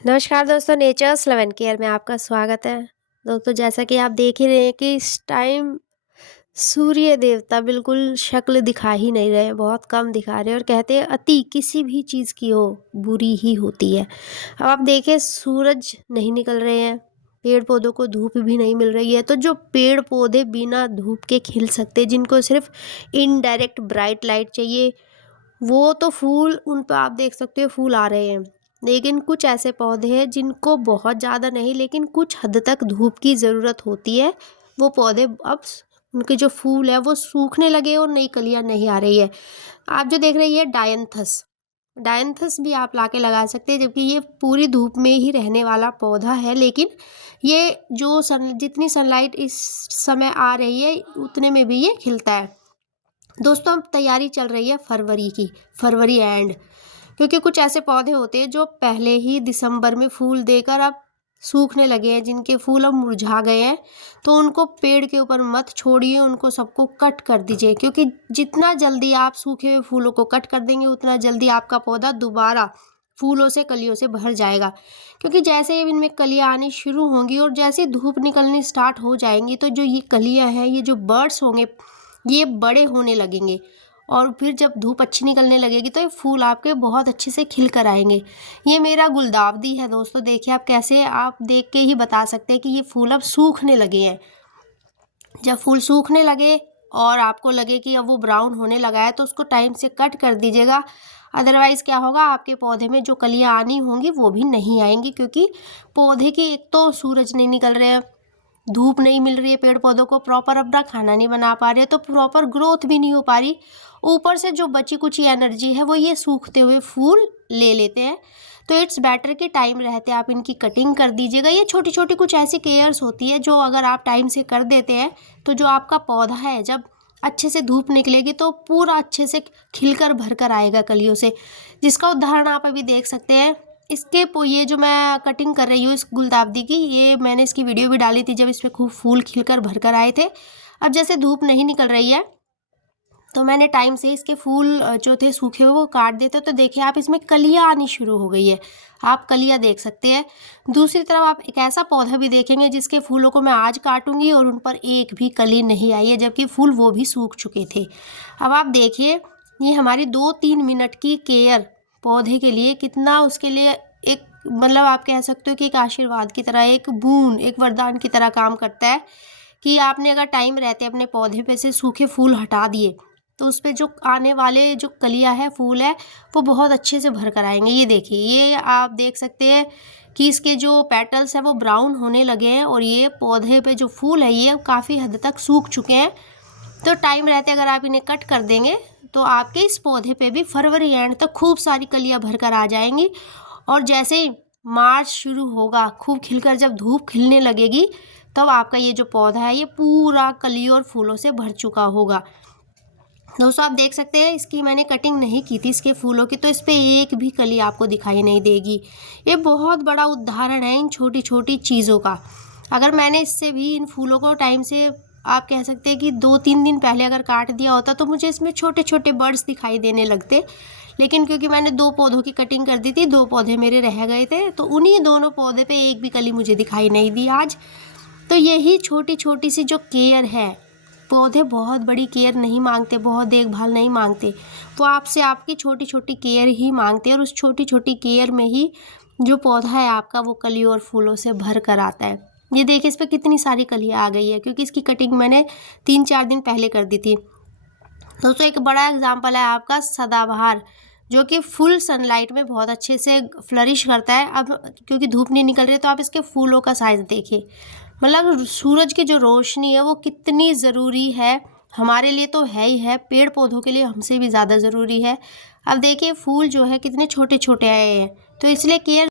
नमस्कार दोस्तों, natures love and care में आपका स्वागत है। दोस्तों, जैसा कि आप देख ही रहे हैं कि इस टाइम सूर्य देवता बिल्कुल शक्ल दिखा ही नहीं रहे हैं, बहुत कम दिखा रहे हैं और कहते हैं अति किसी भी चीज़ की हो बुरी ही होती है। अब आप देखें, सूरज नहीं निकल रहे हैं, पेड़ पौधों को धूप भी नहीं मिल रही है, तो जो पेड़ पौधे बिना धूप के खिल सकते, जिनको सिर्फ इनडायरेक्ट ब्राइट लाइट चाहिए, वो तो फूल उन पर आप देख सकते हो फूल आ रहे हैं। लेकिन कुछ ऐसे पौधे हैं जिनको बहुत ज़्यादा नहीं लेकिन कुछ हद तक धूप की ज़रूरत होती है। वो पौधे अब उनके जो फूल है वो सूखने लगे और नई कलियां नहीं आ रही है। आप जो देख रही है डायंथस, डायंथस भी आप लाके लगा सकते हैं, जबकि ये पूरी धूप में ही रहने वाला पौधा है। लेकिन ये जो सन जितनी सनलाइट इस समय आ रही है उतने में भी ये खिलता है। दोस्तों, अब तैयारी चल रही है फरवरी की, फरवरी एंड, क्योंकि कुछ ऐसे पौधे होते हैं जो पहले ही दिसंबर में फूल देकर अब सूखने लगे हैं, जिनके फूल अब मुरझा गए हैं। तो उनको पेड़ के ऊपर मत छोड़िए, उनको सबको कट कर दीजिए, क्योंकि जितना जल्दी आप सूखे हुए फूलों को कट कर देंगे उतना जल्दी आपका पौधा दोबारा फूलों से कलियों से भर जाएगा। क्योंकि जैसे ही इनमें कलियाँ आनी शुरू होंगी और जैसे धूप निकलनी स्टार्ट हो जाएंगी, तो जो ये कलियाँ हैं, ये जो बर्ड्स होंगे, ये बड़े होने लगेंगे और फिर जब धूप अच्छी निकलने लगेगी तो ये फूल आपके बहुत अच्छे से खिल कर आएंगे। ये मेरा गुलदावदी है दोस्तों, देखिए आप कैसे, आप देख के ही बता सकते हैं कि ये फूल अब सूखने लगे हैं। जब फूल सूखने लगे और आपको लगे कि अब वो ब्राउन होने लगा है तो उसको टाइम से कट कर दीजिएगा। अदरवाइज़ क्या होगा, आपके पौधे में जो कलियाँ आनी होंगी वो भी नहीं आएंगी, क्योंकि पौधे की एक तो सूरज नहीं निकल रहे हैं, धूप नहीं मिल रही है, पेड़ पौधों को प्रॉपर अपना खाना नहीं बना पा रहे, तो प्रॉपर ग्रोथ भी नहीं हो पा रही। ऊपर से जो बची कुछ एनर्जी है वो ये सूखते हुए फूल ले लेते हैं। तो इट्स बेटर कि टाइम रहते आप इनकी कटिंग कर दीजिएगा। ये छोटी छोटी कुछ ऐसी केयर्स होती है जो अगर आप टाइम से कर देते हैं तो जो आपका पौधा है जब अच्छे से धूप निकलेगी तो पूरा अच्छे से खिलकर भर कर आएगा कलियों से, जिसका उदाहरण आप अभी देख सकते हैं। ये जो मैं कटिंग कर रही हूँ इस गुलदावदी की, ये मैंने इसकी वीडियो भी डाली थी जब इसमें खूब फूल खिलकर भर कर आए थे। अब जैसे धूप नहीं निकल रही है तो मैंने टाइम से इसके फूल जो थे सूखे हुए वो काट देते, तो देखिए आप इसमें कलियाँ आनी शुरू हो गई है, आप कलियाँ देख सकते हैं। दूसरी तरफ आप एक ऐसा पौधा भी देखेंगे जिसके फूलों को मैं आज काटूंगी और उन पर एक भी कली नहीं आई है, जबकि फूल वो भी सूख चुके थे। अब आप देखिए, ये हमारी 2-3 मिनट की केयर पौधे के लिए कितना, उसके लिए एक मतलब आप कह सकते हो कि एक आशीर्वाद की तरह, एक बूंद, एक वरदान की तरह काम करता है। कि आपने अगर टाइम रहते अपने पौधे पे से सूखे फूल हटा दिए तो उस पे जो आने वाले जो कलियां है, फूल है, वो बहुत अच्छे से भर कर आएंगे। ये देखिए, ये आप देख सकते हैं कि इसके जो पेटल्स हैं वो ब्राउन होने लगे हैं और ये पौधे पे जो फूल है ये काफ़ी हद तक सूख चुके हैं। तो टाइम रहते अगर आप इन्हें कट कर देंगे तो आपके इस पौधे पे भी फरवरी एंड तक खूब सारी कलियां भर कर आ जाएंगी। और जैसे ही मार्च शुरू होगा, खूब खिलकर जब धूप खिलने लगेगी, तब आपका ये जो पौधा है ये पूरा कलियों और फूलों से भर चुका होगा। दोस्तों, आप देख सकते हैं इसकी मैंने कटिंग नहीं की थी इसके फूलों की, तो इस पे एक भी कली आपको दिखाई नहीं देगी। ये बहुत बड़ा उदाहरण है इन छोटी छोटी चीज़ों का। अगर मैंने इससे भी इन फूलों को टाइम से, आप कह सकते हैं कि 2-3 दिन पहले अगर काट दिया होता तो मुझे इसमें छोटे छोटे बर्ड्स दिखाई देने लगते। लेकिन क्योंकि मैंने 2 पौधों की कटिंग कर दी थी, 2 पौधे मेरे रह गए थे, तो उन्हीं दोनों पौधे पे एक भी कली मुझे दिखाई नहीं दी आज। तो यही छोटी छोटी सी जो केयर है, पौधे बहुत बड़ी केयर नहीं मांगते, बहुत देखभाल नहीं मांगते, वो आपसे आपकी छोटी छोटी केयर ही मांगते हैं। और उस छोटी छोटी केयर में ही जो पौधा है आपका वो कलियों और फूलों से भर कर आता है। ये देखिए इस पर कितनी सारी कलियाँ आ गई है, क्योंकि इसकी कटिंग मैंने 3-4 दिन पहले कर दी थी। दोस्तों, एक बड़ा एग्जाम्पल है आपका सदाबहार, जो कि फुल सनलाइट में बहुत अच्छे से फ्लरिश करता है। अब क्योंकि धूप नहीं निकल रही तो आप इसके फूलों का साइज़ देखिए, मतलब सूरज की जो रोशनी है वो कितनी ज़रूरी है हमारे लिए, तो है ही है, पेड़ पौधों के लिए हमसे भी ज़्यादा ज़रूरी है। अब देखिए फूल जो है कितने छोटे छोटे आए हैं, तो इसलिए केयर